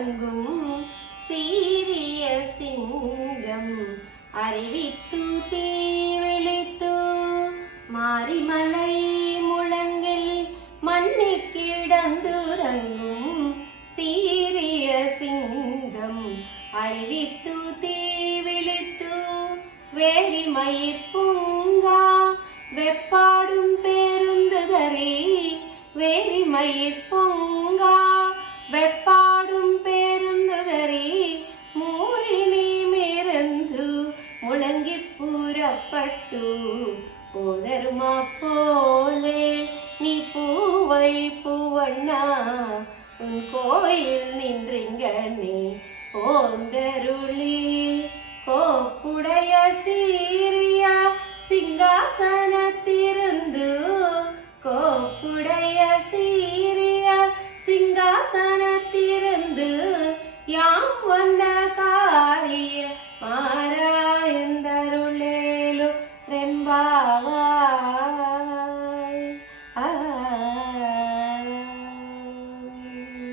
உறங்கும் சீரிய சிங்கம் அறிவித்து தீவிழித்து மாரிமலை முழங்கில் மண்ணி கிடந்துறங்கும் சீரிய சிங்கம் அறிவித்து தீவிழித்து வேரிமயிர் பூங்கா வெப்பாடும் பேருந்துகரி வேரிமயிர் பூங்கா வெப்பாடும் பேருந்துகரி மூரினி மேரந்து முழங்கி புறப்பட்டு போதருமா போலே நீ பூவை பூவண்ணா உன் கோயில் நின்றிங்கனே போந்தருளி கோப்புடைய சீரிய சிங்காசனத்திருந்து கோப்புடைய